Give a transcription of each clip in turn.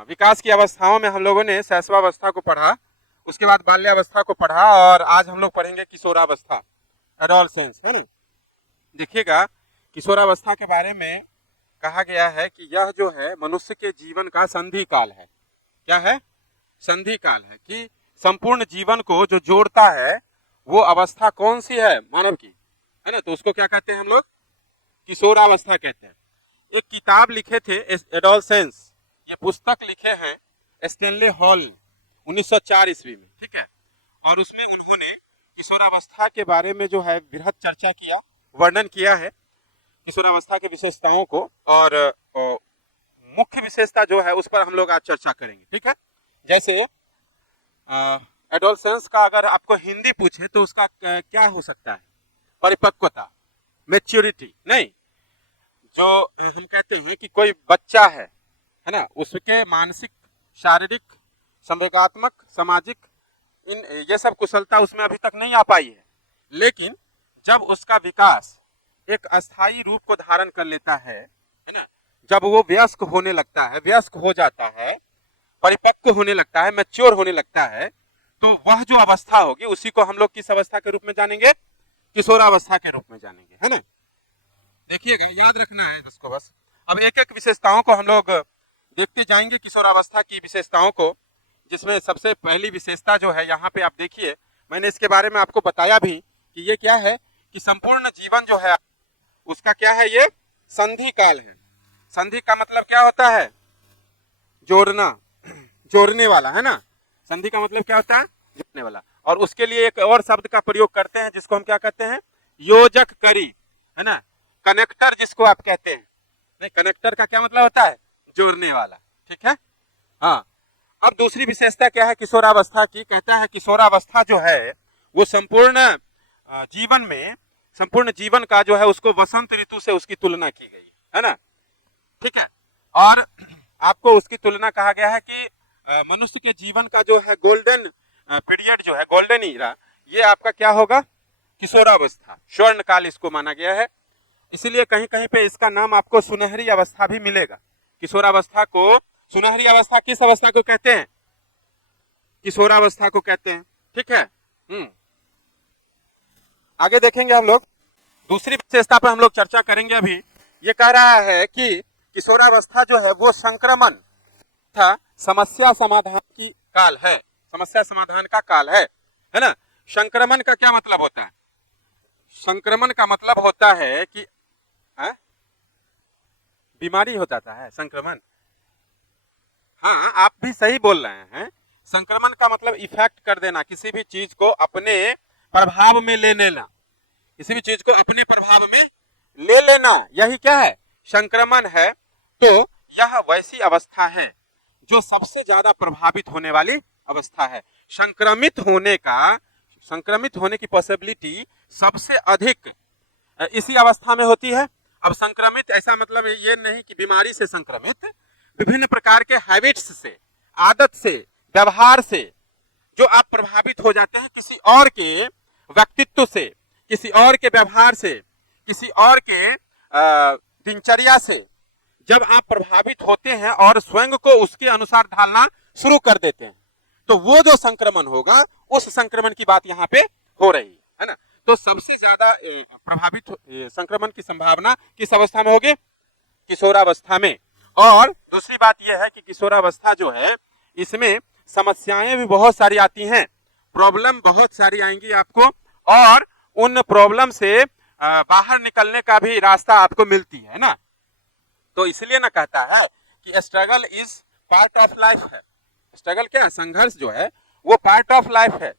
हाँ, विकास की अवस्थाओं में हम लोगों ने शैशवावस्था को पढ़ा, उसके बाद बाल्यावस्था को पढ़ा और आज हम लोग पढ़ेंगे किशोरावस्था, एडोलसेंस, है ना। देखिएगा, किशोरावस्था के बारे में कहा गया है कि यह जो है मनुष्य के जीवन का संधि काल है। क्या है? संधि काल है कि संपूर्ण जीवन को जो जोड़ता है वो अवस्था कौन सी है? मानव की, है ना। तो उसको क्या कहते हैं हम लोग? किशोरावस्था कहते हैं। एक किताब लिखे थे एडोलसेंस, ये पुस्तक लिखे हैं स्टैनले हॉल 1904 ईस्वी में, ठीक है। और उसमें उन्होंने किशोरावस्था के बारे में जो है बृहद चर्चा किया, वर्णन किया है किशोरावस्था के विशेषताओं को, और मुख्य विशेषता जो है उस पर हम लोग आज चर्चा करेंगे, ठीक है। जैसे एडोलसेंस का अगर आपको हिंदी पूछे तो उसका क्या हो सकता है? परिपक्वता, मैच्योरिटी। नहीं, जो हम कहते हैं कि कोई बच्चा है ना, उसके मानसिक, शारीरिक, संवेगात्मक, सामाजिक, इन ये सब कुशलता उसमें अभी तक नहीं आ पाई है, लेकिन जब उसका विकास एक अस्थायी रूप को धारण कर लेता है ना, जब वो वयस्क होने लगता है, वयस्क हो जाता है, परिपक्व होने लगता है, मैच्योर होने लगता है, तो वह जो अवस्था होगी उसी को हम लोग किस अवस्था के रूप में जानेंगे? किशोरावस्था के रूप में जानेंगे, है ना। देखिएगा, याद रखना है इसको बस। अब एक एक विशेषताओं को हम लोग देखते जाएंगे, किशोरावस्था की विशेषताओं को, जिसमें सबसे पहली विशेषता जो है यहाँ पे आप देखिए, मैंने इसके बारे में आपको बताया भी कि ये क्या है कि संपूर्ण जीवन जो है उसका क्या है? ये संधि काल है। संधि का मतलब क्या होता है? जोड़ना, जोड़ने वाला, है ना। संधि का मतलब क्या होता है? जोड़ने वाला। और उसके लिए एक और शब्द का प्रयोग करते हैं जिसको हम क्या कहते हैं? योजक करी, है ना, कनेक्टर जिसको आप कहते हैं। नहीं, कनेक्टर का क्या मतलब होता है? जोड़ने वाला, ठीक है। हाँ, अब दूसरी विशेषता क्या है किशोरावस्था की? कहता है किशोरावस्था जो है वो संपूर्ण जीवन में, संपूर्ण जीवन का जो है उसको वसंत ऋतु से उसकी तुलना की गई है ना, ठीक है। और आपको उसकी तुलना कहा गया है कि मनुष्य के जीवन का जो है गोल्डन पीरियड जो है, गोल्डन ईरा, ये आपका क्या होगा? किशोरावस्था, स्वर्ण काल इसको माना गया है। इसीलिए कहीं कहीं पे इसका नाम आपको सुनहरी अवस्था भी मिलेगा। किशोरावस्था को, सुनहरी अवस्था किस अवस्था को कहते हैं? किशोरावस्था को कहते हैं, ठीक है। आगे देखेंगे हम लोग, दूसरी विशेषता पर हम लोग चर्चा करेंगे। अभी ये कह रहा है कि किशोरावस्था जो है वो संक्रमण तथा समस्या समाधान की काल है, समस्या समाधान का काल है ना। संक्रमण का क्या मतलब होता है? संक्रमण का मतलब होता है कि बीमारी हो जाता है संक्रमण। हाँ, आप भी सही बोल रहे हैं। संक्रमण का मतलब इफेक्ट कर देना, किसी भी चीज को अपने प्रभाव में ले लेना, किसी भी चीज को अपने प्रभाव में ले लेना, यही क्या है? संक्रमण है। तो यह वैसी अवस्था है जो सबसे ज्यादा प्रभावित होने वाली अवस्था है। संक्रमित होने की पॉसिबिलिटी सबसे अधिक इसी अवस्था में होती है। अब संक्रमित ऐसा मतलब ये नहीं कि बीमारी से संक्रमित, विभिन्न प्रकार के हैबिट्स से, आदत से, व्यवहार से जो आप प्रभावित हो जाते हैं, किसी और के व्यक्तित्व से, किसी और के व्यवहार से, किसी और के दिनचर्या से जब आप प्रभावित होते हैं और स्वयं को उसके अनुसार ढालना शुरू कर देते हैं, तो वो जो संक्रमण होगा, उस संक्रमण की बात यहाँ पे हो रही है ना। तो सबसे ज्यादा प्रभावित संक्रमण की संभावना किस अवस्था में होगी? किशोरावस्था में। और दूसरी बात यह है कि किशोरावस्था जो है इसमें समस्याएं भी बहुत सारी आती हैं, प्रॉब्लम बहुत सारी आएंगी आपको, और उन प्रॉब्लम से बाहर निकलने का भी रास्ता आपको मिलती है ना। तो इसलिए ना कहता है कि struggle is part of life है। स्ट्रगल क्या है? संघर्ष जो है वो पार्ट ऑफ लाइफ है।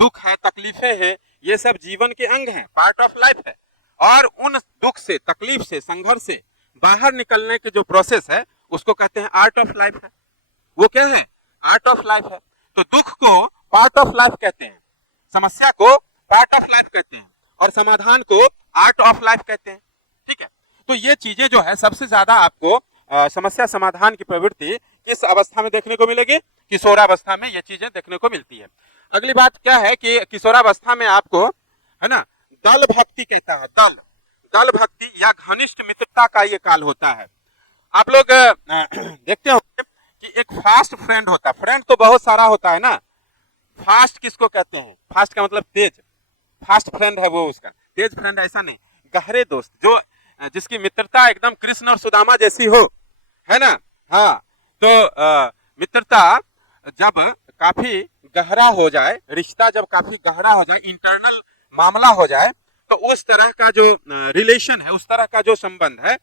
दुख है, तकलीफें है, ये सब जीवन के अंग हैं, पार्ट ऑफ लाइफ है। और उन दुख से, तकलीफ से, संघर्ष से बाहर निकलने के जो प्रोसेस है उसको कहते हैं आर्ट ऑफ लाइफ है। वो क्या है? आर्ट ऑफ लाइफ है। तो दुख को पार्ट ऑफ लाइफ कहते हैं, समस्या को पार्ट ऑफ लाइफ कहते हैं, और समाधान को आर्ट ऑफ लाइफ कहते हैं, ठीक है। तो ये चीजें जो है सबसे ज्यादा आपको समस्या समाधान की प्रवृत्ति किस अवस्था में देखने को मिलेगी? किशोरावस्था में ये चीजें देखने को मिलती है। अगली बात क्या है कि किशोरावस्था में आपको, है ना, दल भक्ति कहता है, दल भक्ति या घनिष्ठ मित्रता का ये काल होता है। आप लोग देखते हो कि एक फास्ट फ्रेंड होता है। फ्रेंड तो बहुत सारा होता है ना, फास्ट किसको कहते हैं? फास्ट का मतलब तेज, फास्ट फ्रेंड है वो उसका, तेज फ्रेंड ऐसा नहीं। गहरे दोस्त जो जिसकी मित्रता एकदम कृष्ण और सुदामा जैसी हो, है ना। हाँ, तो मित्रता जब काफी गहरा हो जाए, रिश्ता जब काफी गहरा हो जाए, इंटरनल मामला हो जाए, तो उस तरह का जो रिलेशन है, उस तरह का जो संबंध है,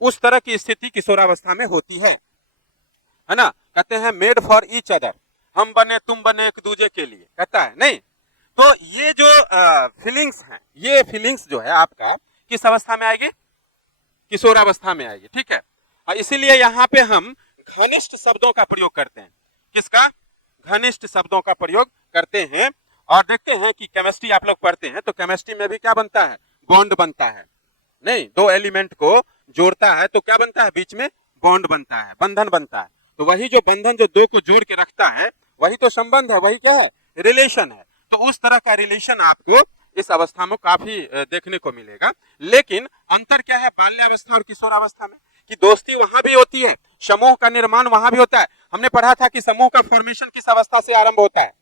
उस तरह की स्थिति किशोरावस्था में होती है ना। कहते हैं मेड फॉर ईच अदर, हम बने तुम बने एक दूसरे के लिए, कहता है नहीं। तो ये जो फीलिंग्स हैं, ये फीलिंग्स जो है आपका किस अवस्था में आएगी? किशोरावस्था में आएगी, ठीक है। इसीलिए यहाँ पे हम घनिष्ठ शब्दों का प्रयोग करते हैं। किसका? घनिष्ठ शब्दों का प्रयोग करते हैं। और देखते हैं कि केमिस्ट्री आप लोग पढ़ते हैं, तो केमिस्ट्री में भी क्या बनता है? बॉन्ड बनता है। नहीं, दो एलिमेंट को जोड़ता है तो क्या बनता है? बीच में बॉन्ड बनता है, बंधन बनता है। तो वही जो बंधन जो दो को जोड़ के रखता है, वही तो संबंध है, वही क्या है? रिलेशन है। तो उस तरह का रिलेशन आपको इस अवस्था में काफी देखने को मिलेगा। लेकिन अंतर क्या है बाल्यावस्था और किशोरावस्था में? कि दोस्ती वहां भी होती है, समूह का निर्माण वहां भी होता है। हमने पढ़ा था कि समूह का फॉर्मेशन किस अवस्था से आरंभ होता है?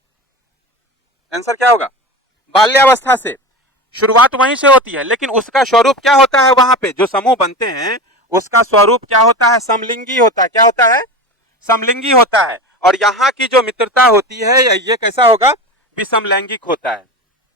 आंसर क्या होगा? बाल्यावस्था से। शुरुआत वहीं से होती है, लेकिन उसका स्वरूप क्या होता है? वहां पे जो समूह बनते हैं उसका स्वरूप क्या होता है? समलिंगी होता है। क्या होता है? समलिंगी होता है। और यहाँ की जो मित्रता होती है ये कैसा होगा? विषम लैंगिक होता है।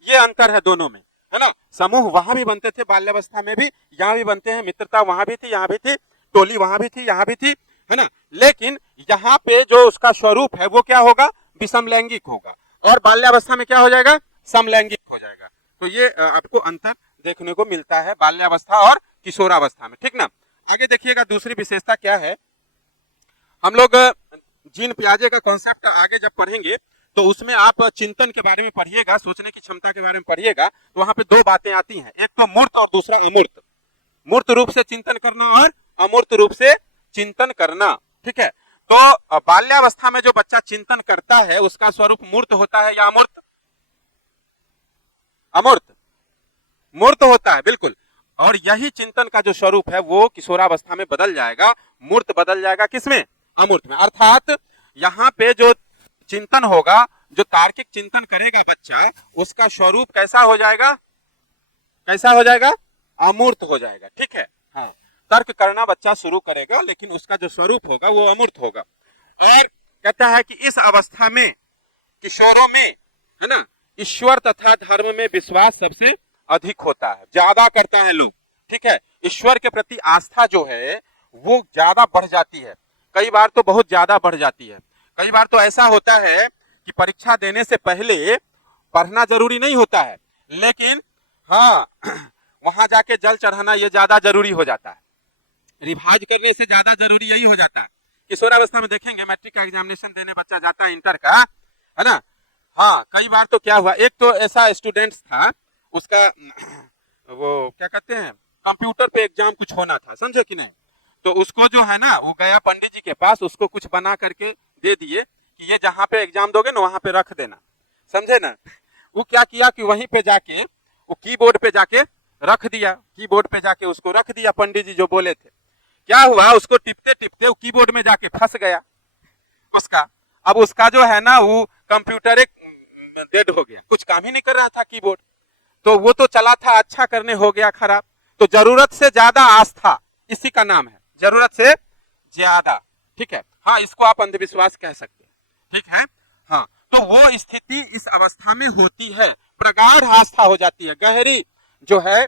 ये अंतर है दोनों में, है ना। समूह वहां भी बनते थे बाल्यावस्था में भी, यहाँ भी बनते हैं, मित्रता वहां भी थी, यहाँ भी थी, टोली वहां भी थी, यहाँ भी थी, है ना। लेकिन यहाँ पे जो उसका स्वरूप है वो क्या होगा? विषम लैंगिक होगा। और बाल्यावस्था में क्या हो जाएगा? समलैंगिक हो जाएगा। तो ये आपको अंतर देखने को मिलता है बाल्यावस्था और किशोरावस्था में, ठीक ना। आगे देखिएगा दूसरी विशेषता क्या है। हम लोग जीन पियाजे का कॉन्सेप्ट आगे जब पढ़ेंगे तो उसमें आप चिंतन के बारे में पढ़िएगा, सोचने की क्षमता के बारे में पढ़िएगा, तो वहां पे दो बातें आती हैं, एक तो मूर्त और दूसरा अमूर्त। मूर्त रूप से चिंतन करना और अमूर्त रूप से चिंतन करना, ठीक है। तो बाल्यावस्था में जो बच्चा चिंतन करता है उसका स्वरूप मूर्त होता है या अमूर्त? अमूर्त, मूर्त होता है, बिल्कुल। और यही चिंतन का जो स्वरूप है वो किशोरावस्था में बदल जाएगा, मूर्त बदल जाएगा, किसमें? अमूर्त में। अर्थात यहाँ पे जो चिंतन होगा, जो तार्किक चिंतन करेगा बच्चा, उसका स्वरूप कैसा हो जाएगा? कैसा हो जाएगा? अमूर्त हो जाएगा, ठीक है। हाँ, तर्क करना बच्चा शुरू करेगा, लेकिन उसका जो स्वरूप होगा वो अमूर्त होगा। और कहता है कि इस अवस्था में किशोरों में, है ना, ईश्वर तथा धर्म में विश्वास सबसे अधिक होता है, ज्यादा करता है लोग, ठीक है। ईश्वर के प्रति आस्था जो है वो ज्यादा बढ़ जाती है, कई बार तो बहुत ज्यादा बढ़ जाती है। कई बार तो ऐसा होता है कि परीक्षा देने से पहले पढ़ना जरूरी नहीं होता है, लेकिन हाँ वहां जाके जल चढ़ाना ये ज्यादा जरूरी हो जाता है, रिवाज करने से ज्यादा जरूरी यही हो जाता है। किशोरावस्था में देखेंगे मैट्रिक का एग्जामिनेशन देने बच्चा जाता है, इंटर का, है ना। हाँ, कई बार तो क्या हुआ, एक तो ऐसा स्टूडेंट था, उसका वो क्या कहते हैं, कंप्यूटर पे एग्जाम कुछ होना था, समझे कि नहीं। तो उसको जो है ना, वो गया पंडित जी के पास, उसको कुछ बना करके दे दिए कि ये जहाँ पे एग्जाम दोगे ना वहां पे रख देना, समझे ना। वो क्या किया कि वहीं पे जाके वो कीबोर्ड पे जाके रख दिया, कीबोर्ड पे जाके उसको रख दिया पंडित जी जो बोले थे। क्या हुआ, उसको टिपते टिपते वो कीबोर्ड में जाके फंस गया उसका। अब उसका जो है ना वो कंप्यूटर एक डेड हो गया, कुछ काम ही नहीं कर रहा था कीबोर्ड, तो वो तो चला था अच्छा करने, हो गया खराब। तो जरूरत से ज्यादा आस्था, इसी का नाम है जरूरत से ज्यादा, ठीक है। हाँ, इसको आप अंधविश्वास कह सकते हैं, ठीक है। हाँ, तो वो स्थिति इस अवस्था में होती है, प्रगाढ़ आस्था हो जाती है, गहरी जो है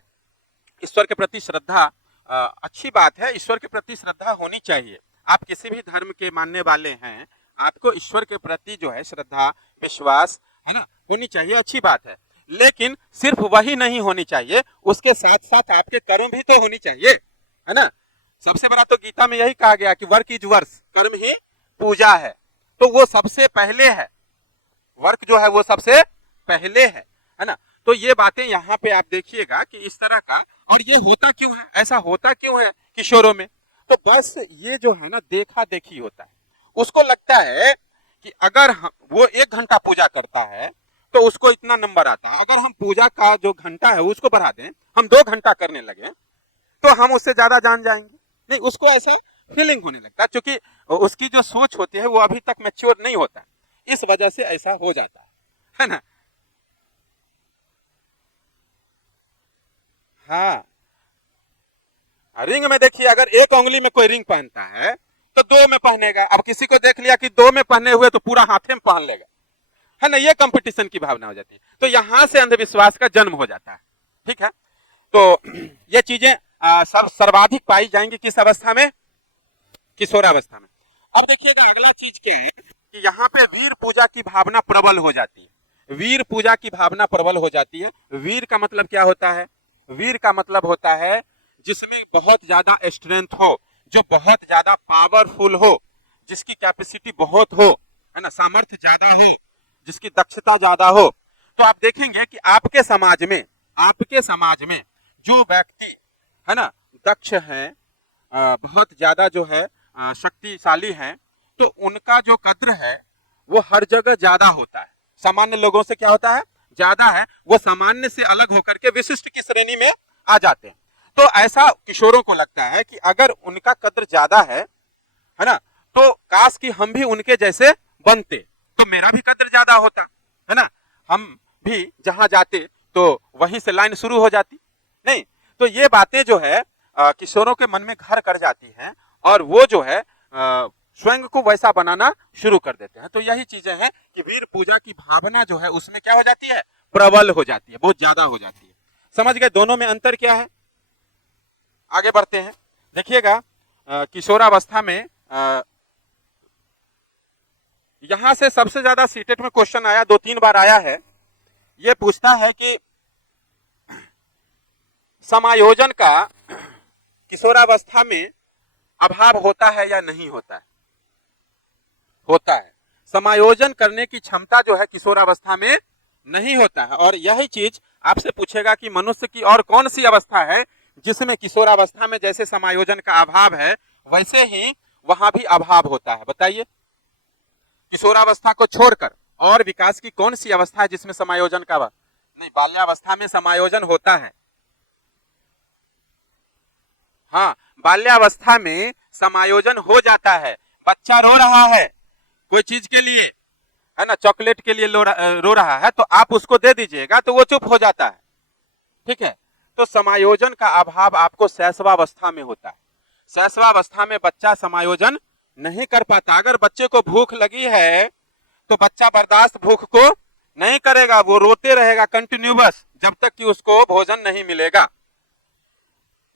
ईश्वर के प्रति श्रद्धा। अच्छी बात है, ईश्वर के प्रति श्रद्धा होनी चाहिए। आप किसी भी धर्म के मानने वाले हैं, आपको ईश्वर के प्रति जो है श्रद्धा विश्वास, है ना, होनी चाहिए, अच्छी बात है। लेकिन सिर्फ वही नहीं होनी चाहिए, उसके साथ साथ आपके कर्म भी तो होनी चाहिए, है ना। सबसे बड़ा तो गीता में यही कहा गया कि वर्क इज वर्क, कर्म ही पूजा है। तो वो सबसे पहले है, वर्क जो है वो सबसे पहले है ना। तो ये बातें यहाँ पे आप देखिएगा कि इस तरह का, और ये होता क्यों है, ऐसा होता क्यों है किशोरों में? तो बस ये जो है ना देखा देखी होता है, उसको लगता है कि अगर वो 1 घंटा पूजा करता है तो उसको इतना नंबर आता है, अगर हम पूजा का जो घंटा है उसको बढ़ा दें, हम 2 घंटा करने लगे तो हम उससे ज्यादा जान जाएंगे। नहीं, उसको ऐसा फीलिंग होने लगता है, क्योंकि उसकी जो सोच होती है वो अभी तक मैच्योर नहीं होता है, इस वजह से ऐसा हो जाता है ना। हाँ, रिंग में देखिए, अगर एक उंगली में कोई रिंग पहनता है तो दो में पहनेगा, अब किसी को देख लिया कि दो में पहने हुए तो पूरा हाथे में पहन लेगा, है ना, ये कंपटीशन की भावना हो जाती है, तो यहां से अंधविश्वास का जन्म हो जाता है। ठीक है, तो ये चीजें सब सर्वाधिक पाई जाएंगी किस अवस्था में, किशोरावस्था में। अब देखिएगा अगला चीज क्या है कि यहाँ पे वीर पूजा की भावना प्रबल हो जाती है, वीर पूजा की भावना प्रबल हो जाती है। वीर का मतलब क्या होता है, वीर का मतलब होता है जिसमें बहुत ज्यादा स्ट्रेंथ हो, जो बहुत ज्यादा पावरफुल हो, जिसकी कैपेसिटी बहुत हो, है ना, सामर्थ्य ज्यादा हो, जिसकी दक्षता ज्यादा हो। तो आप देखेंगे कि आपके समाज में, आपके समाज में जो व्यक्ति, है ना, दक्ष है, बहुत ज्यादा जो है शक्तिशाली हैं, तो उनका जो कद्र है वो हर जगह ज्यादा होता है, सामान्य लोगों से क्या होता है, ज्यादा है, वो सामान्य से अलग होकर के विशिष्ट की श्रेणी में आ जाते हैं। तो ऐसा किशोरों को लगता है कि अगर उनका कद्र ज्यादा है ना, तो काश कि हम भी उनके जैसे बनते तो मेरा भी कद्र ज्यादा होता, है ना, हम भी जहां जाते तो वहीं से लाइन शुरू हो जाती। नहीं, तो ये बातें जो है किशोरों के मन में घर कर जाती हैं और वो जो है स्वयं को वैसा बनाना शुरू कर देते हैं। तो यही चीजें हैं कि वीर पूजा की भावना जो है उसमें क्या हो जाती है, प्रबल हो जाती है, बहुत ज्यादा हो जाती है। समझ गए दोनों में अंतर क्या है। आगे बढ़ते हैं, देखिएगा किशोरावस्था में यहां से सबसे ज्यादा सीटेट में क्वेश्चन आया, 2-3 बार आया है, ये पूछता है कि समायोजन का किशोरावस्था में अभाव होता है या नहीं होता है। होता है, समायोजन करने की क्षमता जो है किशोरावस्था में नहीं होता है। और यही चीज आपसे पूछेगा कि मनुष्य की और कौन सी अवस्था है जिसमें किशोरावस्था में जैसे समायोजन का अभाव है वैसे ही वहां भी अभाव होता है। बताइए, किशोरावस्था को छोड़कर और विकास की कौन सी अवस्था है जिसमें समायोजन का अभाव नहीं। बाल्यावस्था में समायोजन होता है, हाँ, बाल्यावस्था में समायोजन हो जाता है। बच्चा रो रहा है कोई चीज के लिए, है ना, चॉकलेट के लिए रो रहा है, तो आप उसको दे दीजिएगा तो वो चुप हो जाता है। ठीक है, तो समायोजन का अभाव आपको शैशवावस्था में होता है। शैशवावस्था में बच्चा समायोजन नहीं कर पाता। अगर बच्चे को भूख लगी है तो बच्चा बर्दाश्त भूख को नहीं करेगा, वो रोते रहेगा कंटिन्यूअस जब तक कि उसको भोजन नहीं मिलेगा।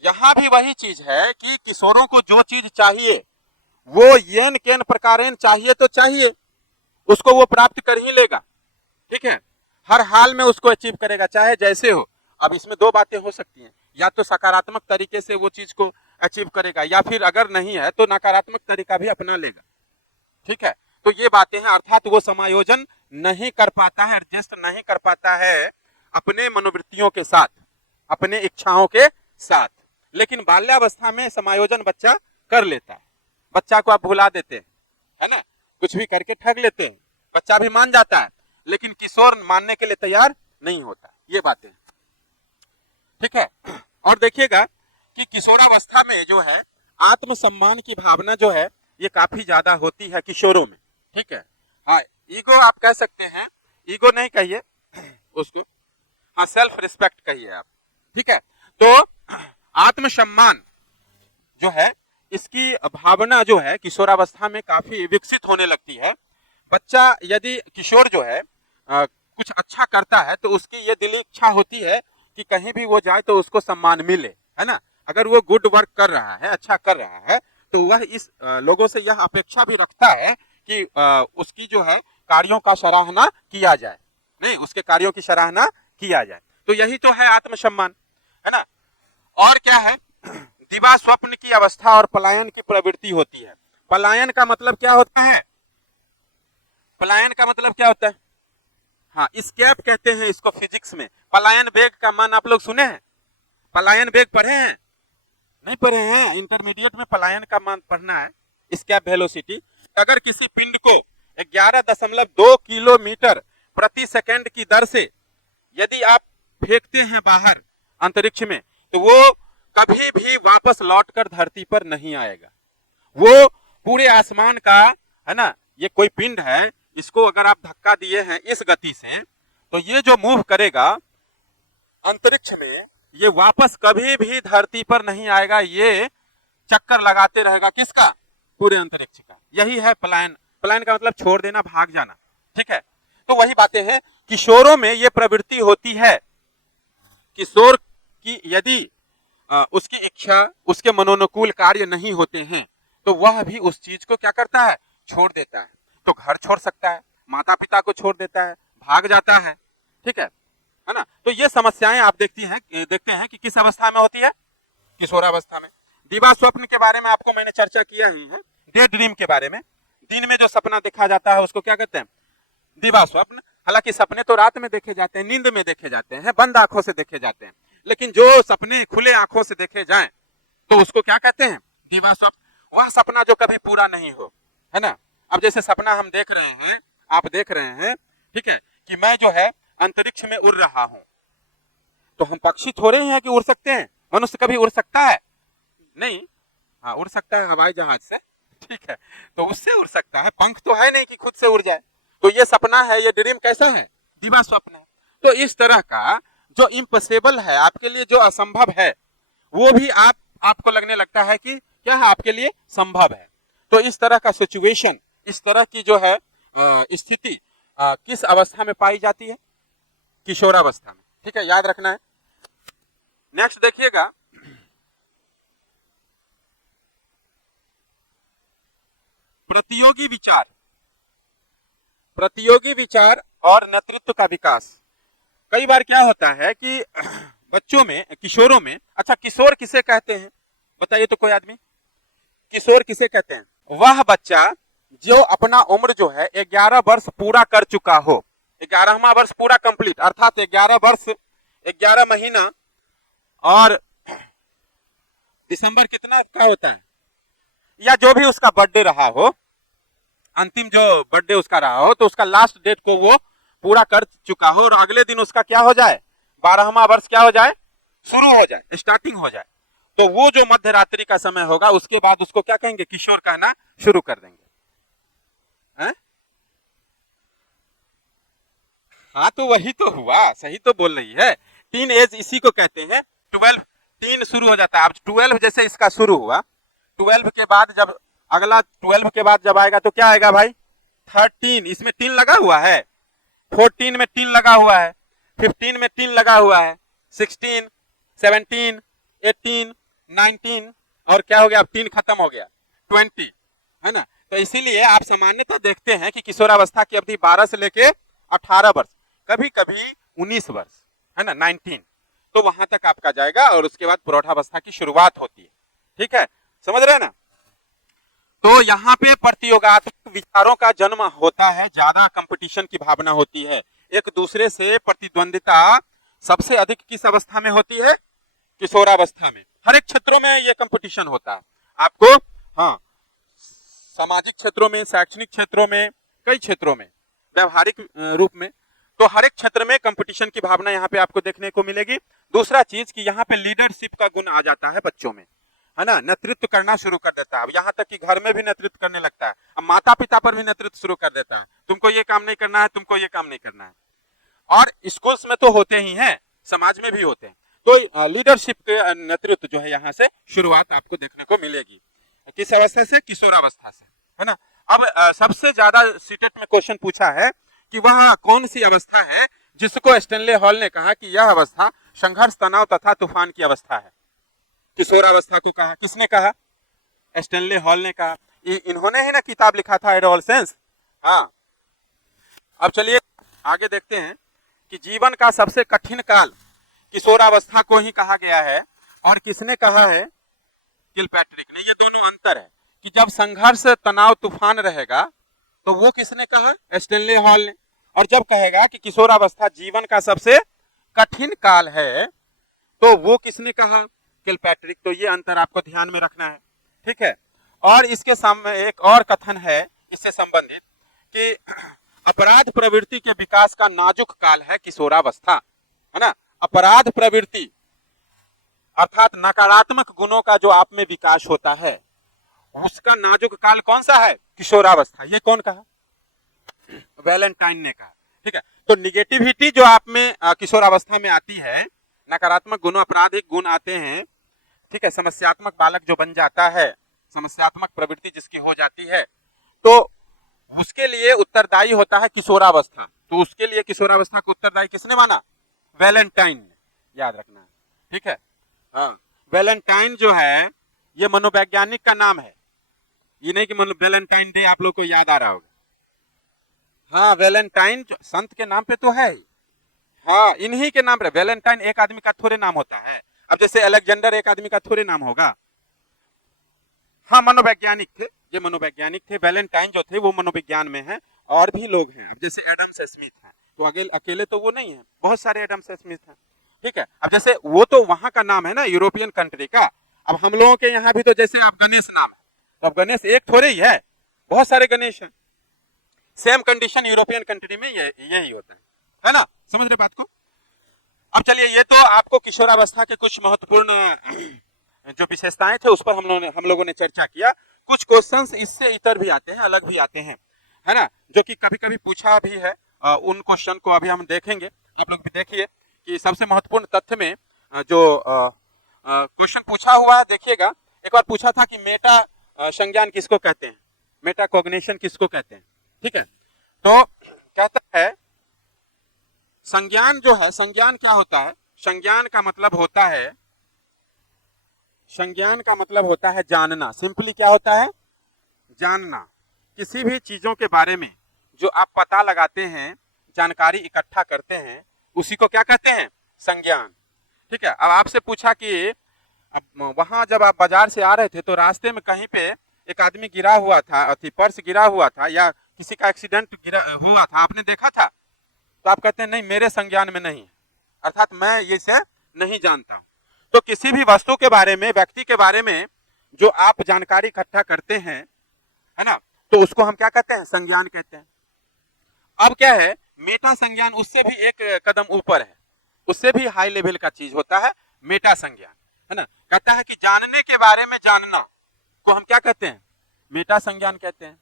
यहां भी वही चीज है कि किशोरों को जो चीज चाहिए वो येन केन प्रकारेण चाहिए तो चाहिए, उसको वो प्राप्त कर ही लेगा। ठीक है, हर हाल में उसको अचीव करेगा, चाहे जैसे हो। अब इसमें दो बातें हो सकती हैं, या तो सकारात्मक तरीके से वो चीज को अचीव करेगा, या फिर अगर नहीं है तो नकारात्मक तरीका भी अपना लेगा। ठीक है, तो ये बातें हैं, अर्थात वो समायोजन नहीं कर पाता है, एडजस्ट नहीं कर पाता है अपने मनोवृत्तियों के साथ, अपने इच्छाओं के साथ। लेकिन बाल्यावस्था में समायोजन बच्चा कर लेता है। बच्चा को आप भुला देते हैं, है ना, कुछ भी करके ठग लेते हैं, बच्चा भी मान जाता है, लेकिन किशोर मानने के लिए तैयार नहीं होता। ये बातें, ठीक है। और देखिएगा कि किशोरावस्था में जो है आत्मसम्मान की भावना जो है ये काफी ज्यादा होती है किशोरों में। ठीक है, हाँ, ईगो आप कह सकते हैं, ईगो नहीं कहिए उसको, हाँ, सेल्फ रिस्पेक्ट कहिए आप। ठीक है, तो आत्मसम्मान जो है इसकी भावना जो है किशोरावस्था में काफी विकसित होने लगती है। बच्चा यदि किशोर जो है कुछ अच्छा करता है तो उसकी ये दिली इच्छा होती है कि कहीं भी वो जाए तो उसको सम्मान मिले, है ना। अगर वो गुड वर्क कर रहा है, अच्छा कर रहा है, तो वह इस लोगों से यह अपेक्षा भी रखता है कि उसकी जो है कार्यों का सराहना किया जाए, नहीं, उसके कार्यों की सराहना किया जाए। तो यही तो है आत्मसम्मान, है ना। और क्या है, दिवा स्वप्न की अवस्था और पलायन की प्रवृत्ति होती है। पलायन का मतलब क्या होता है, पलायन का मतलब क्या होता है, हाँ, स्केप कहते हैं इसको फिजिक्स में। पलायन वेग का मान आप लोग सुने हैं, पलायन वेग पढ़े हैं, नहीं पढ़े हैं, इंटरमीडिएट में पलायन का मान पढ़ना है, स्केप वेलोसिटी। अगर किसी पिंड को 11.2 किलोमीटर प्रति सेकंड की दर से यदि आप फेंकते हैं बाहर अंतरिक्ष में, तो वो कभी भी वापस लौटकर धरती पर नहीं आएगा। वो पूरे आसमान का, है ना, ये कोई पिंड है, इसको अगर आप धक्का दिए हैं इस गति से, तो ये जो मूव करेगा अंतरिक्ष में, ये वापस कभी भी धरती पर नहीं आएगा, ये चक्कर लगाते रहेगा किसका, पूरे अंतरिक्ष का। यही है पलायन। पलायन का मतलब छोड़ देना, भाग जाना, ठीक है। तो वही बातें हैं, किशोरों में ये प्रवृत्ति होती है। किशोर की यदि उसकी इच्छा, उसके मनोनुकूल कार्य नहीं होते हैं, तो वह भी उस चीज को क्या करता है, छोड़ देता है। तो घर छोड़ सकता है, माता पिता को छोड़ देता है, भाग जाता है, ठीक है ना। तो ये समस्याएं आप देखते हैं कि किस अवस्था में होती है, किशोरावस्था में। दिवा स्वप्न के बारे में आपको मैंने चर्चा किया ही है, डे ड्रीम के बारे में। दिन में जो सपना देखा जाता है उसको क्या कहते हैं, दिवा स्वप्न। हालांकि सपने तो रात में देखे जाते हैं, नींद में देखे जाते हैं, बंद आंखों से देखे जाते हैं, लेकिन जो सपने खुले आंखों से देखे जाएं तो उसको क्या कहते हैं, दिवा स्वप्न। वह सपना जो कभी पूरा नहीं हो, है ना। अब जैसे सपना हम देख रहे हैं, आप देख रहे हैं, ठीक है, कि मैं जो है अंतरिक्ष में उड़ रहा हूं, तो हम पक्षी थोड़े ही हैं कि उड़ सकते हैं। मनुष्य कभी उड़ सकता है नहीं, हाँ उड़ सकता है हवाई जहाज से, ठीक है, तो उससे उड़ सकता है, पंख तो है नहीं कि खुद से उड़ जाए। तो ये सपना है, ये ड्रीम कैसा है, दिवा स्वप्न है। तो इस तरह का जो इम्पॉसिबल है आपके लिए, जो असंभव है, वो भी आपको लगने लगता है कि क्या है, आपके लिए संभव है। तो इस तरह का सिचुएशन, इस तरह की जो है स्थिति किस अवस्था में पाई जाती है, किशोरावस्था में, ठीक है, याद रखना है। नेक्स्ट देखिएगा, प्रतियोगी विचार, प्रतियोगी विचार और नेतृत्व का विकास। कई बार क्या होता है कि बच्चों में, किशोरों में, अच्छा किशोर किसे कहते हैं बताइए तो कोई आदमी, किशोर किसे कहते हैं, वह बच्चा जो अपना उम्र जो है 11 वर्ष पूरा कर चुका हो, 11वां वर्ष पूरा कंप्लीट, अर्थात 11 वर्ष 11 महीना और दिसंबर कितना का होता है, या जो भी उसका बर्थडे रहा हो, अंतिम जो बर्थडे उसका रहा हो, तो उसका लास्ट डेट को वो पूरा कर चुका हो और अगले दिन उसका क्या हो जाए, 12वां वर्ष क्या हो जाए, शुरू हो जाए, स्टार्टिंग हो जाए, तो वो जो मध्य रात्रि का समय होगा, उसके बाद उसको क्या कहेंगे, किशोर कहना शुरू कर देंगे, है? हाँ तो वही तो हुआ, सही तो बोल रही है। टीन एज इसी को कहते हैं, 12 टीन शुरू हो जाता है। अब 12 जैसे इसका शुरू हुआ, 12 के बाद जब अगला 12 के बाद जब आएगा तो क्या आएगा भाई, 13, इसमें टीन लगा हुआ है, 14 में टीन लगा हुआ है, 15 में टीन लगा हुआ है, 16, 17, 18, 19 और क्या हो गया, अब टीन खत्म हो गया, 20, है ना। तो इसीलिए आप सामान्यतः देखते हैं कि किशोरावस्था की अवधि 12 से लेके 18 वर्ष, कभी कभी 19 वर्ष, है ना, 19, तो वहां तक आपका जाएगा और उसके बाद प्रौढ़ावस्था की शुरुआत होती है, ठीक है, समझ रहे हैं ना। तो यहाँ पे प्रतियोगात्मक विचारों का जन्म होता है, ज्यादा कंपटीशन की भावना होती है, एक दूसरे से प्रतिद्वंदिता सबसे अधिक किस अवस्था में होती है, किशोरावस्था में। हर एक क्षेत्रों में ये कंपटीशन होता है आपको, हाँ, सामाजिक क्षेत्रों में, शैक्षणिक क्षेत्रों में, कई क्षेत्रों में, व्यवहारिक रूप में, तो हर एक क्षेत्र में कंपटीशन की भावना यहाँ पे आपको देखने को मिलेगी। दूसरा चीज कि यहाँ पे लीडरशिप का गुण आ जाता है बच्चों में, है ना, नेतृत्व करना शुरू कर देता है। अब यहाँ तक कि घर में भी नेतृत्व करने लगता है, अब माता पिता पर भी नेतृत्व शुरू कर देता है, तुमको ये काम नहीं करना है, तुमको ये काम नहीं करना है। और स्कूल्स में तो होते ही हैं, समाज में भी होते हैं। तो लीडरशिप के नेतृत्व जो है यहाँ से शुरुआत आपको देखने को मिलेगी, किस अवस्था से, किशोरावस्था से, है ना। अब सबसे ज्यादा सीटेट में क्वेश्चन पूछा है कि वह कौन सी अवस्था है जिसको स्टैनले हॉल ने कहा कि यह अवस्था संघर्ष, तनाव तथा तूफान की अवस्था है। किशोरावस्था को कहा, किसने कहा, स्टैनले हॉल ने कहा। इन्होंने ही ना किताब लिखा था एडोलसेंस। हाँ, अब चलिए आगे देखते हैं कि जीवन का सबसे कठिन काल किशोरावस्था को ही कहा गया है, और किसने कहा है, किलपैट्रिक ने। ये दोनों अंतर है कि जब संघर्ष, तनाव, तूफान रहेगा तो वो किसने कहा, स्टैनले हॉल ने, और जब कहेगा कि किशोरावस्था जीवन का सबसे कठिन काल है तो वो किसने कहा, किलपैट्रिक। तो ये अंतर आपको ध्यान में रखना है, ठीक है। और इसके सामने एक और कथन है इससे संबंधित कि अपराध प्रवृत्ति के विकास का नाजुक काल है किशोरावस्था, है ना। अपराध प्रवृत्ति अर्थात नकारात्मक गुणों का जो आप में विकास होता है, उसका नाजुक काल कौन सा है? किशोरावस्था। ये कौन कहा? वैलेंटाइन ने कहा। ठीक है, तो निगेटिविटी जो आप में किशोरावस्था में आती है, नकारात्मक गुणों, आपराधिक गुण आते हैं, ठीक है, समस्यात्मक बालक जो बन जाता है, समस्यात्मक प्रवृत्ति जिसकी हो जाती है, तो उसके लिए उत्तरदायी होता है किशोरावस्था। तो उसके लिए किशोरावस्था को उत्तरदायी किसने माना? वैलेंटाइन ने, याद रखना है। ठीक है, हाँ, वैलेंटाइन जो है ये मनोवैज्ञानिक का नाम है, ये नहीं कि मतलब वैलेंटाइन डे आप लोग को याद आ रहा होगा। हाँ, वैलेंटाइन संत के नाम पे तो है ही, हाँ, इन्हीं के नाम पे। वैलेंटाइन एक आदमी का थोड़े नाम होता है। अब जैसे अलेक्जेंडर एक आदमी का थोड़े नाम होगा। हाँ, मनोवैज्ञानिक थे, ये मनोवैज्ञानिक थे। वैलेंटाइन जो थे वो मनोविज्ञान में है, और भी लोग हैं। अब जैसे एडम्स स्मिथ हैं, तो अकेले तो वो नहीं है, बहुत सारे एडम्स स्मिथ हैं। ठीक है, अब जैसे वो तो वहां का नाम है ना, यूरोपियन कंट्री का। अब हम लोगों के यहाँ भी तो जैसे आप गणेश नाम है, तो अब गणेश एक थोड़े ही है, बहुत सारे गणेश हैं। सेम कंडीशन यूरोपियन कंट्री में यही होता है ना? समझ रहे बात को? अब चलिए, ये तो आपको किशोरावस्था के कुछ महत्वपूर्ण जो विशेषताएं थे उस पर हम लोगों ने चर्चा किया। कुछ क्वेश्चंस इससे इतर भी आते हैं, अलग भी आते हैं, है ना, जो कि कभी कभी पूछा भी है। उन क्वेश्चन को अभी हम देखेंगे। आप लोग भी देखिए कि सबसे महत्वपूर्ण तथ्य में जो क्वेश्चन पूछा हुआ है, देखिएगा। एक बार पूछा था कि मेटा संज्ञान किसको कहते हैं, मेटा कॉग्निशन किसको कहते हैं। ठीक है, तो कहता है संज्ञान जो है, संज्ञान क्या होता है? संज्ञान का मतलब होता है, संज्ञान का मतलब होता है जानना। सिंपली क्या होता है? जानना। किसी भी चीजों के बारे में जो आप पता लगाते हैं, जानकारी इकट्ठा करते हैं, उसी को क्या कहते हैं? संज्ञान। ठीक है, अब आपसे पूछा कि अब वहां जब आप बाजार से आ रहे थे तो रास्ते में कहीं पे एक आदमी गिरा हुआ था, पर्स गिरा हुआ था, या किसी का एक्सीडेंट हुआ था, आपने देखा था? तो आप कहते हैं नहीं, मेरे संज्ञान में नहीं है, अर्थात मैं इसे नहीं जानता। तो किसी भी वस्तु के बारे में, व्यक्ति के बारे में जो आप जानकारी इकट्ठा करते हैं, है ना, तो उसको हम क्या कहते हैं? संज्ञान कहते हैं। अब क्या है, मेटा संज्ञान उससे भी एक कदम ऊपर है, उससे भी हाई लेवल का चीज होता है मेटा संज्ञान, है ना। कहता है कि जानने के बारे में जानना को हम क्या कहते हैं? मेटा संज्ञान कहते हैं।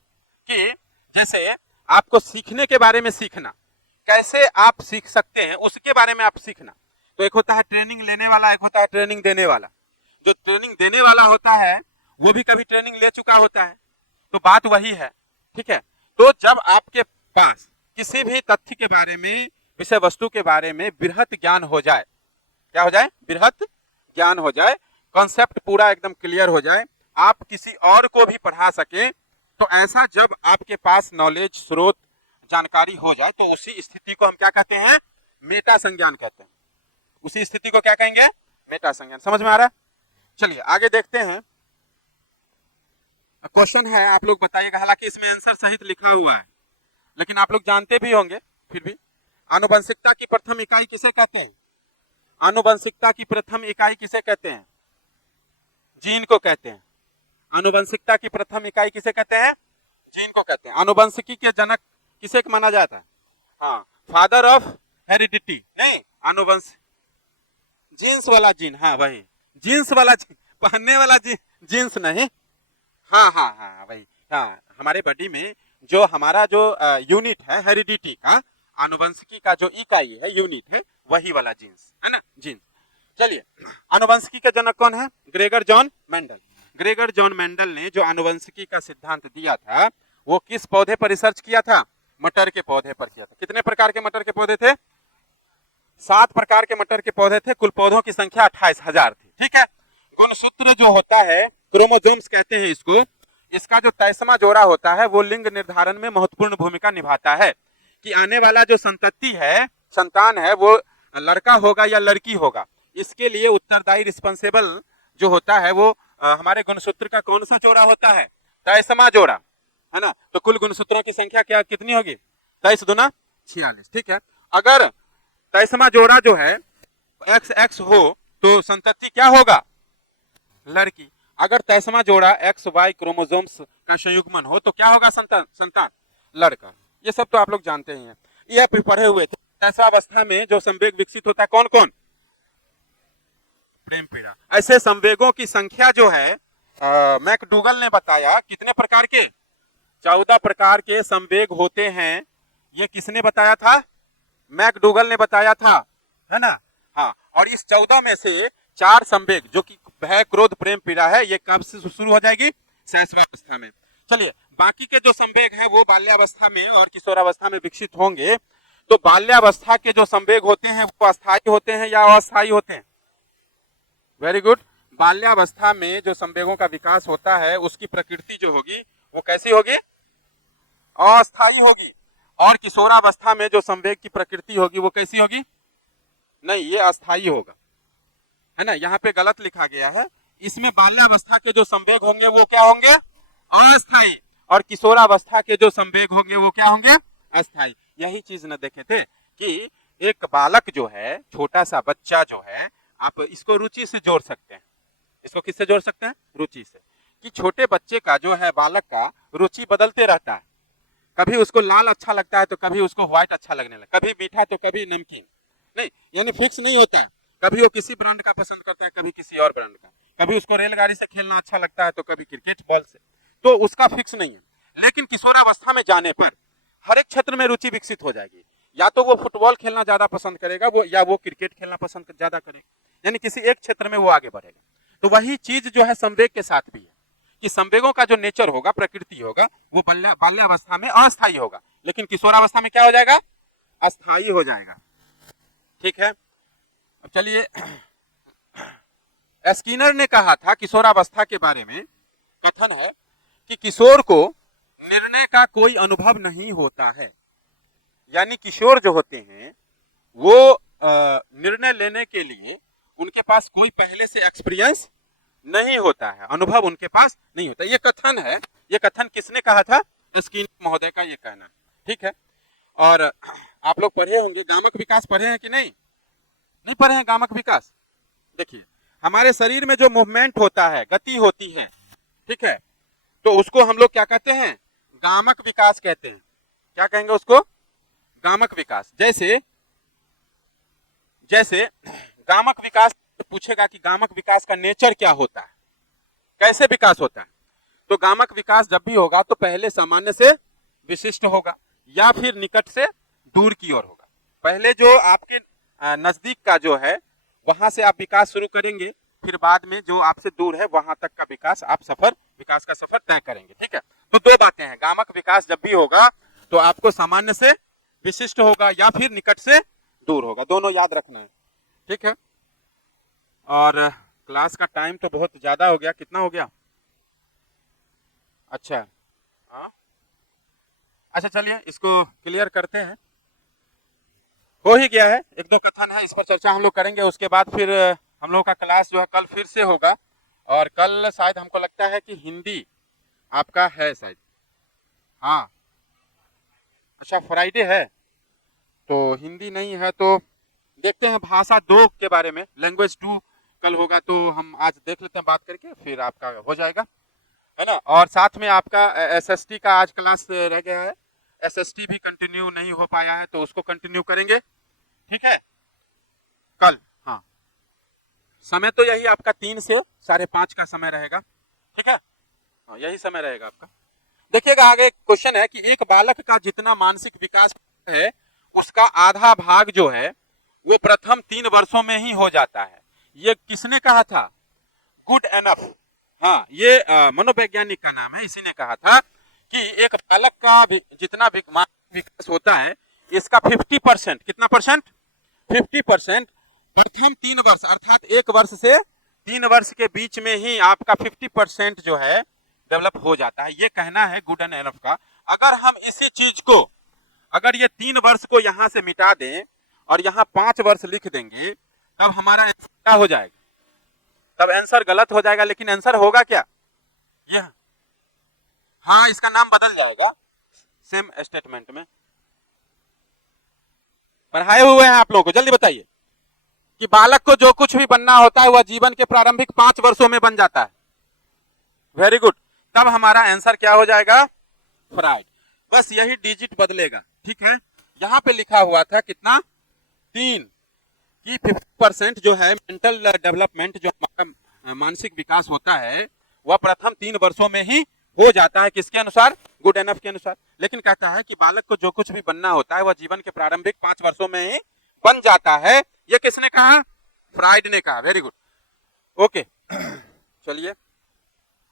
कि जैसे आपको सीखने के बारे में सीखना, कैसे आप सीख सकते हैं उसके बारे में आप सीखना। तो एक होता है ट्रेनिंग लेने वाला, एक होता है ट्रेनिंग देने वाला। जो ट्रेनिंग देने वाला होता है वो भी कभी ट्रेनिंग ले चुका होता है, तो बात वही है। ठीक है, तो जब आपके पास किसी भी तथ्य के बारे में, विषय वस्तु के बारे में बृहत ज्ञान हो जाए, क्या हो जाए? बृहत ज्ञान हो जाए, कॉन्सेप्ट पूरा एकदम क्लियर हो जाए, आप किसी और को भी पढ़ा सके, तो ऐसा जब आपके पास नॉलेज, स्रोत, जानकारी हो जाए, तो उसी स्थिति को हम क्या कहते हैं? मेटा संज्ञान कहते हैं। उसी स्थिति को क्या कहेंगे? मेटा संज्ञान। समझ में आ रहा है? चलिए आगे देखते हैं। क्वेश्चन है, आप लोग बताइएगा, हालांकि इसमें आंसर सहित लिखा हुआ है, लेकिन आप लोग जानते भी होंगे फिर भी। आनुवंशिकता की प्रथम इकाई किसे कहते हैं? आनुवंशिकता की प्रथम इकाई किसे कहते हैं? जीन को कहते हैं। आनुवंशिकता की प्रथम इकाई किसे कहते हैं? जीन को कहते हैं। आनुवंशिकी के जनक किसे माना जाता है? हाँ, फादर ऑफ हेरिडिटी, नहीं, आनुवंश, जीन्स वाला जीन, हाँ वही, जीन्स वाला जीन, पहनने वाला जीन्स नहीं, हाँ हाँ हाँ वही, हाँ, हमारे बॉडी में जो हमारा जो यूनिट है हेरिडिटी का, आनुवंशिकी का जो इकाई है, यूनिट है, वही वाला जीन्स है ना, जीन्स। चलिए, आनुवंशिकी के जनक कौन है? Gregor John Mendel. Gregor John Mendel ने जो आनुवंशिकी का सिद्धांत दिया था, वो किस पौधे पर रिसर्च किया था? मटर के पौधे पर किया था। कितने प्रकार के मटर के पौधे थे? 7 प्रकार के मटर के पौधे थे। कुल पौधों की संख्या 28,000 थी। ठीक है, गुणसूत्र जो होता है, क्रोमोसोम्स कहते हैं इसको, इसका जो 23वां जोड़ा होता है वो लिंग निर्धारण में महत्वपूर्ण भूमिका निभाता है कि आने वाला जो संतति है, संतान है, वो लड़का होगा या लड़की होगा। इसके लिए उत्तरदायी, रिस्पॉन्सिबल जो होता है वो हमारे गुणसूत्र का कौन सा जोड़ा होता है? 23वां जोड़ा, है ना। तो कुल गुणसूत्रों की संख्या क्या कितनी होगी? 23 दूना 46। ठीक है, अगर 23वां जोड़ा जो है XX हो तो संतति क्या होगा? लड़की। अगर 23वां जोड़ा XY क्रोमोसोम्स का संयुग्मन हो तो क्या होगा? संतान लड़का। ये सब तो आप लोग जानते ही हैं, ये आप पढ़े हुए थे। 23वां अवस्था में जो संवेग विकसित होता है, कौन कौन? प्रेम पीड़ा। ऐसे संवेगों की संख्या जो है मैकडूगल ने बताया कितने प्रकार के, 14 प्रकार के संवेग होते हैं। ये किसने बताया था? मैकडूगल ने बताया था, है ना। हाँ, और इस 14 में से 4 संवेग जो कि भय, क्रोध, प्रेम, पीड़ा है, ये कब से शुरू हो जाएगी? शैशवावस्था में। चलिए, बाकी के जो संवेग हैं वो बाल्यावस्था में और किशोरावस्था में विकसित होंगे। तो बाल्यावस्था के जो संवेग होते हैं वो अस्थायी होते हैं या अस्थायी होते हैं? Very good. बाल्यावस्था में जो संवेगों का विकास होता है उसकी प्रकृति जो होगी वो कैसी होगी? अस्थायी होगी। और किशोरावस्था में जो संवेग की प्रकृति होगी वो कैसी होगी? नहीं, ये अस्थायी होगा, है ना। यहाँ पे गलत लिखा गया है। इसमें बाल्यावस्था के जो संवेग होंगे वो क्या होंगे? अस्थायी। और किशोरावस्था के जो संवेग होंगे वो क्या होंगे? अस्थायी। यही चीज न देखे थे कि एक बालक जो है, छोटा सा बच्चा जो है, आप इसको रुचि से जोड़ सकते हैं। इसको किससे जोड़ सकते हैं? रुचि से। कि छोटे बच्चे का जो है, बालक का रुचि बदलते रहता है। कभी उसको लाल अच्छा लगता है तो कभी उसको व्हाइट अच्छा लगने लगता है, कभी मीठा तो कभी नमकीन, नहीं, यानी फिक्स नहीं होता है। कभी वो किसी ब्रांड का पसंद करता है, कभी किसी और ब्रांड का। कभी उसको रेलगाड़ी से खेलना अच्छा लगता है तो कभी क्रिकेट बॉल से। तो उसका फिक्स नहीं है। लेकिन किशोरावस्था में जाने पर हर एक क्षेत्र में रुचि विकसित हो जाएगी। या तो वो फुटबॉल खेलना ज्यादा पसंद करेगा, वो या वो क्रिकेट खेलना पसंद ज्यादा करेगा, यानी किसी एक क्षेत्र में वो आगे बढ़ेगा। तो वही चीज जो है संवेग के साथ भी है कि संवेगों का जो नेचर होगा, प्रकृति होगा, वो बाल्यावस्था में अस्थायी होगा, लेकिन किशोरावस्था में क्या हो जाएगा? अस्थायी हो जाएगा। ठीक है। अब चलिए, स्किनर ने कहा था किशोरावस्था के बारे में, कथन है कि किशोर को निर्णय का कोई अनुभव नहीं होता है। यानी किशोर जो होते हैं वो निर्णय लेने के लिए उनके पास कोई पहले से एक्सपीरियंस नहीं होता है, अनुभव उनके पास नहीं होता। ये कथन है। ये कथन किसने कहा था? स्किनर महोदय का ये कहना है। ठीक है। और आप लोग पढ़े होंगे, गामक विकास पढ़े हैं कि नहीं? नहीं पढ़े हैं गामक विकास? देखिए, हमारे शरीर में जो मूवमेंट होता है, गति होती है, ठीक है, तो उसको हम लोग क्या कहते हैं? गामक विकास कहते हैं। क्या कहेंगे उसको? गामक विकास। जैसे जैसे गामक विकास पूछेगा कि गामक विकास का नेचर क्या होता है, कैसे विकास होता है, तो गामक विकास जब भी होगा तो पहले सामान्य से विशिष्ट होगा या फिर निकट से दूर की ओर होगा। पहले जो आपके नजदीक का जो है वहां से आप विकास शुरू करेंगे, फिर बाद में जो आपसे दूर है वहां तक का विकास विकास का सफर तय करेंगे। ठीक है। तो दो बातें हैं, गामक विकास जब भी होगा तो आपको सामान्य से विशिष्ट होगा या फिर निकट से दूर होगा, दोनों याद रखना है। ठीक है। और क्लास का टाइम तो बहुत ज्यादा हो गया, कितना हो गया? अच्छा, हाँ, अच्छा, चलिए इसको क्लियर करते हैं। हो ही गया है, एक दो कथन है, इस पर चर्चा हम लोग करेंगे। उसके बाद फिर हम लोग का क्लास जो है कल फिर से होगा। और कल शायद हमको लगता है कि हिंदी आपका है शायद। हाँ, अच्छा, फ्राइडे है तो हिंदी नहीं है, तो देखते हैं भाषा 2 के बारे में, लैंग्वेज 2 कल होगा। तो हम आज देख लेते हैं बात करके, फिर आपका हो जाएगा, है ना। और साथ में आपका एसएसटी का आज क्लास रह गया है, एसएसटी भी कंटिन्यू नहीं हो पाया है तो उसको कंटिन्यू करेंगे। ठीक है, कल। हाँ, समय तो यही आपका 3 से 5:30 का समय रहेगा। ठीक है, हाँ, यही समय रहेगा आपका। देखिएगा, आगे क्वेश्चन है कि एक बालक का जितना मानसिक विकास है उसका आधा भाग जो है वो प्रथम 3 वर्षों में ही हो जाता है। ये किसने कहा था? Good enough. हाँ, ये मनोवैज्ञानिक का नाम है, इसी ने कहा था कि एक बालक का जितना विकास होता है इसका 50%, कितना परसेंट? 50% प्रथम 3 वर्ष अर्थात 1 वर्ष से 3 वर्ष के बीच में ही आपका 50% जो है डेवलप हो जाता है। ये कहना है गुड एंड एनफ का। अगर हम इसी चीज को, अगर ये 3 वर्ष को यहां से मिटा दें और यहाँ 5 वर्ष लिख देंगे, तब हमारा आंसर क्या हो जाएगा? तब आंसर गलत हो जाएगा, लेकिन आंसर होगा क्या? यह, हाँ, इसका नाम बदल जाएगा सेम स्टेटमेंट में। पढ़ाए हुए हैं आप लोगों को, जल्दी बताइए कि बालक को जो कुछ भी बनना होता है वह जीवन के प्रारंभिक 5 वर्षों में बन जाता है। Very good. तब हमारा आंसर क्या हो जाएगा? फ्राइड। बस यही डिजिट बदलेगा। ठीक है, यहां पे लिखा हुआ था कितना? 3 की 50% जो है मेंटल डेवलपमेंट, जो हमारा मानसिक विकास होता है वह प्रथम 3 वर्षों में ही हो जाता है, किसके अनुसार? गुड एनफ के अनुसार। लेकिन कहता है कि बालक को जो कुछ भी बनना होता है वह जीवन के प्रारंभिक 5 वर्षों में ही बन जाता है। ये किसने कहा? फ्राइड ने कहा। Very good, okay. चलिए,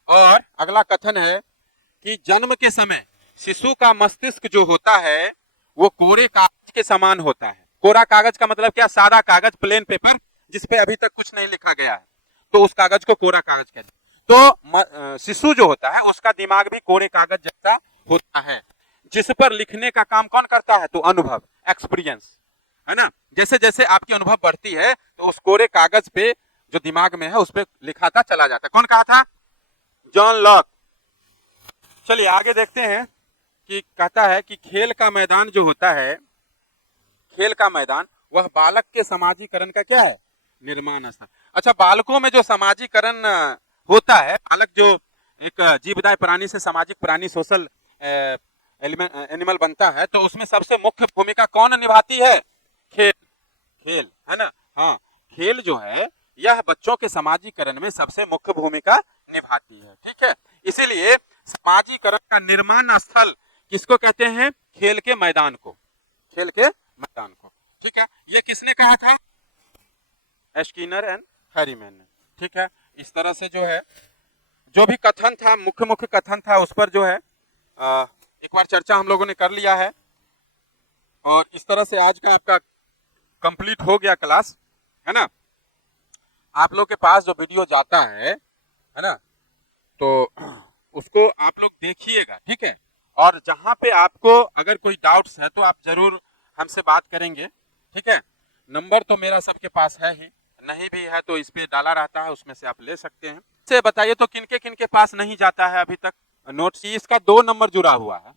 और अगला कथन है कि जन्म के समय शिशु का मस्तिष्क जो होता है वो कोरे कागज के समान होता है। कोरा कागज का मतलब क्या? सादा कागज, प्लेन पेपर, जिसपे अभी तक कुछ नहीं लिखा गया है, तो उस कागज को कोरा कागज कहते हैं। तो शिशु जो होता है उसका दिमाग भी कोरे कागज जैसा होता है, जिस पर लिखने का काम कौन करता है? तो अनुभव, एक्सपीरियंस, है ना। जैसे जैसे आपकी अनुभव बढ़ती है तो उस कोरे कागज पे जो दिमाग में है उस पर लिखाता चला जाता है। कौन कहा था? John Locke. चलिए आगे देखते हैं कि कहता है कि खेल का मैदान जो होता है, खेल का मैदान वह बालक के समाजीकरण का क्या है? निर्माण स्थान। अच्छा, बालकों में जो समाजीकरण होता है, बालक जो एक जीवदाय प्राणी से सामाजिक प्राणी, सोशल एनिमल बनता है, तो उसमें सबसे मुख्य भूमिका कौन निभाती है? खेल। खेल, है ना। हाँ, खेल जो है यह बच्चों के समाजीकरण में सबसे मुख्य भूमिका निभाती है। ठीक है, इसीलिए समाजीकरण का निर्माण स्थल किसको कहते हैं? खेल के मैदान को, खेल के मैदान को। ठीक है, ये किसने कहा था? स्किनर एंड हैरीमैन ने। ठीक है, इस तरह से जो है, जो भी कथन था, मुख्य मुख्य कथन था, उस पर जो है एक बार चर्चा हम लोगों ने कर लिया है। और इस तरह से आज का आपका कंप्लीट हो गया क्लास, है ना। आप लोग के पास जो वीडियो जाता है ना, तो उसको आप लोग देखिएगा। ठीक है, और जहां पे आपको अगर कोई डाउट्स है तो आप जरूर हमसे बात करेंगे। ठीक है, नंबर तो मेरा सबके पास है ही, नहीं भी है तो इस पे डाला रहता है, उसमें से आप ले सकते हैं। से बताइए तो किनके पास नहीं जाता है अभी तक नोट्स? इसका 2 नंबर जुड़ा हुआ है,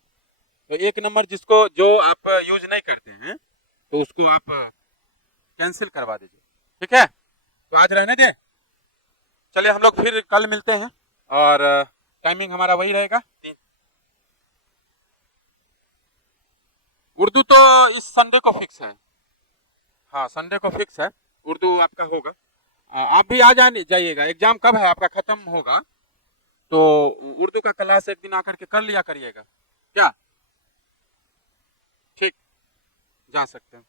तो 1 नंबर जिसको जो आप यूज नहीं करते हैं तो उसको आप कैंसिल करवा दीजिए। ठीक है, तो आज रहने दें। चलिए हम लोग फिर कल मिलते हैं, और टाइमिंग हमारा वही रहेगा 3। उर्दू तो इस संडे को फिक्स है। हाँ, संडे को फिक्स है, उर्दू आपका होगा। आप भी आ जाइएगा। एग्जाम कब है आपका? खत्म होगा तो उर्दू का क्लास एक दिन आकर के कर लिया करिएगा। क्या? ठीक, जा सकते हैं।